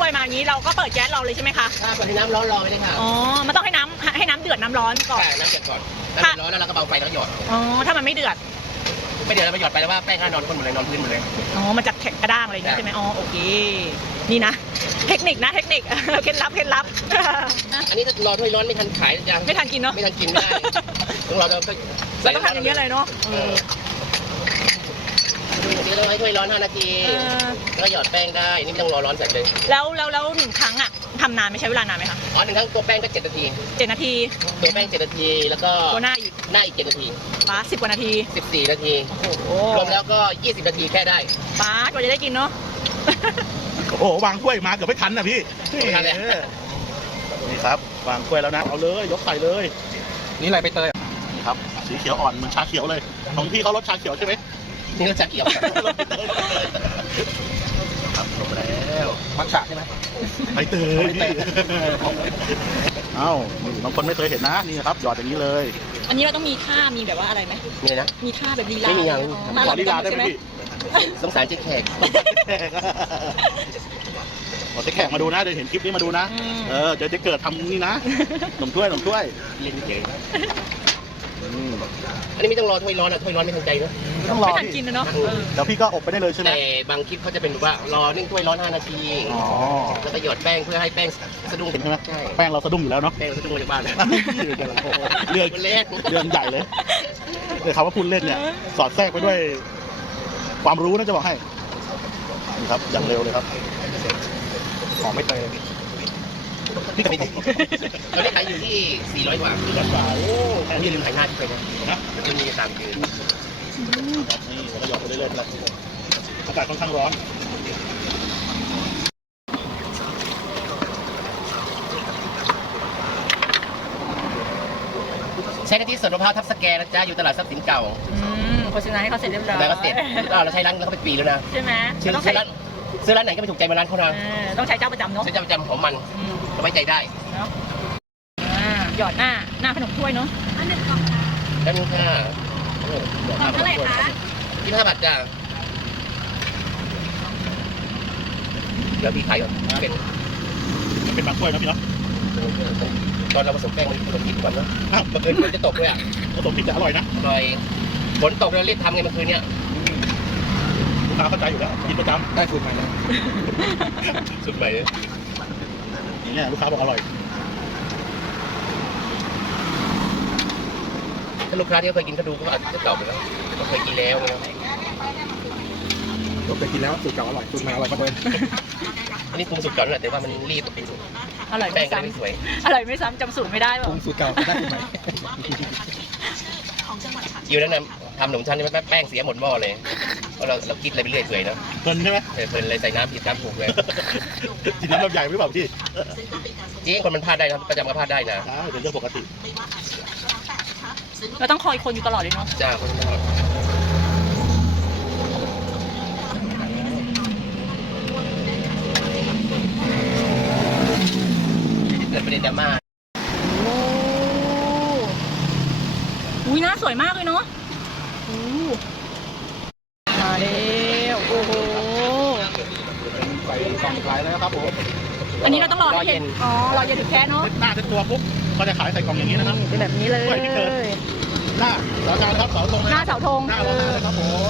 ถ้วยมาอย่างนี้เราก็เปิดแก๊สเราเลยใช่ไหมคะเปิดให้น้ำร้อนรอไว้เลยค่ะอ๋อมันต้องให้น้ำเดือดน้ำร้อนก่อนใช่น้ำเดือดก่อนน้ำร้อนแล้วเราก็เบาไฟแล้วหยอดอ๋อถ้ามันไม่เดือดแล้วไปหยอดไปแล้วว่าแป้งก็นอนก้นหมดเลยนอนพื้นหมดเลยอ๋อมันจะแข็งกระด้างอะไรอย่างเงี้ยใช่ไหมอ๋อโอเคนี่นะเทคนิคเคล็ดลับอันนี้ถ้ารอถ้วยร้อนไม่ทันขายยังไม่ทันกินเนาะไม่ทันกินไม่ได้ต้องรอเราต้องทำอย่างเงี้ยเลยเนาะเดี๋ยวเราให้ถ้วยร้อน5 นาทีแล้วก็หยอดแป้งได้นี่ไม่ต้องรอร้อนเสร็จเลยแล้ว1 ครั้งอ่ะทำนานไม่ใช้เวลานานไหมคะ 1 ครั้งตัวแป้งก็7 นาที 7 นาทีตัวแป้ง7 นาทีแล้วก็ตัวหน้าอีก7 นาทีป้า10 กว่านาที 14 นาทีรวมแล้วก็20 นาทีแค่ได้ป้ากว่าจะได้กินเนาะโอ้โหวางถ้วยมาเกือบไม่ทันนะพี่ไม่ทันเลยนี่ครับวางถ้วยแล้วนะเอาเลยยกใส่เลยนี่อะไรใบเตยนี่ครับสีเขียวอ่อนเหมือนชาเขียวเลยของพี่เขารสชาเขียวใช่ไหมนี่ก็จะเกี่ยวครับลงไปแล้วมัทฉะใช่ไหมใบเตยเอ้าบางคนไม่เคยเห็นนะนี่ครับหยอดอย่างนี้เลยอันนี้เราต้องมีท่ามีแบบว่าอะไรไหมมีนะมีท่าแบบลีลาไม่มีอย่างขอลีลาได้ไหมพี่สงสารเจ๊แขกเจ๊แขกมาดูนะเดี๋ยวเห็นคลิปนี้มาดูนะเดี๋ยวจะเกิดทำนี่นะหนมถ้วยเล่นเก๋อันนี้ไม่ต้องรอถ้วยร้อนถ้วยร้อนไม่ทันใจนะไม่ทันกินนะเนาะเดี๋ยวพี่ก็อบไปได้เลยใช่ไหมแต่บางคลิปเขาจะเป็นแบบว่ารอนึ่งถ้วยร้อน5 นาทีแล้วก็หยอดแป้งเพื่อให้แป้งสะดุ้งใช่ไหมใช่แป้งเราสะดุ้งอยู่แล้วเนาะแป้งเราสะดุ้งจากบ้านเรื่องใหญ่เลยคำว่าพูดเล่นเนี่ยสอดแทรกไปด้วยความรู้นะจะบอกให้นี่ครับอย่างเร็วเลยครับหอมไม่เตยพี่กับพี่เราได้ขายอยู่ที่400 กว่าโอ้แต่ที่ลืมขายหน้าที่ไปนะมันมี3 คืนนี่แล้วก็หยอดไปเรื่อยๆครับอากาศค่อนข้างร้อนใช้กะทิสดมะพร้าวทับสแกนนะจ๊ะอยู่ตลาดทรัพย์สินเก่าโฆษณาให้เขาเสร็จเรียบร้อยแล้วก็เสร็จเราใช้ร้านเขาเป็นปีแล้วนะใช่ไหมซื้อร้านไหนก็ไม่ถูกใจมาร้านเขานะต้องใช้เจ้าประจำเนาะใช้เจ้าประจำของมันไว้ใจได้หยอดหน้าขนมถ้วยเนาะได้ไหมค่ะเท่าไหร่คะ 25 บาทจ้ะแล้วพี่ขายเป็นบางถ้วยนะพี่เนาะตอนเราผสมแป้งมันผสมผิดก่อนเนาะเมื่อคืนฝนจะตกด้วยผสมผิดจะอร่อยนะอร่อยฝนตกเรารีบทำไงเมื่อคืนเนี้ยลูกค้าเข้าใจอยู่แล้วกินประจำได้สูตรใหม่เลยสูตรใหม่นี่แหละลูกค้าบอกอร่อยถ้าลูกค้าที่เคยกินเขาดูเขาอาจจะตอบไปแล้วเขาเคยกินแล้วนะเคยกินแล้วสูตรเก่าอร่อยสูตรใหม่อร่อยกว่าเดิมอันนี้ปรุงสูตรเก่าแหละแต่ว่ามันรีบอร่อยไม่ซ้ำอร่อยไม่ซ้ำจำสูตรไม่ได้หรอปรุงสูตรเก่าได้สูตรใหม่อยู่แล้วนะทำขนมชั้นนี่แป้งเสียหมดหม้อเลยเพราะเราคิดอะไรไปเรื่อยเฉยเนาะเพลินใช่ไหมเพลินเลยใส่น้ำผิดน้ำถูกเลยกินน้ำแบบใหญ่ไม่เปล่าพี่จริงคนมันพลาดได้นะประจำก็พลาดได้นะเป็นเรื่องปกติเราต้องคอยคนอยู่ตลอดเลยเนาะจ้าคนตลอดเกิดประเด็นดราม่าอุ้ยหน้าสวยมากเลยเนาะมาแล้วโอ้โหใส่กล่องขายแล้วครับผมอันนี้เราต้องรอให้เย็นรอเย็นถึงแค่เนาะหน้าเป็นตัวปุ๊บเขาจะขายใส่กล่องอย่างนี้นะครับเป็นแบบนี้เลยหน้าเสาธงครับเสาธงหน้าเสาธงหน้าเราครับผม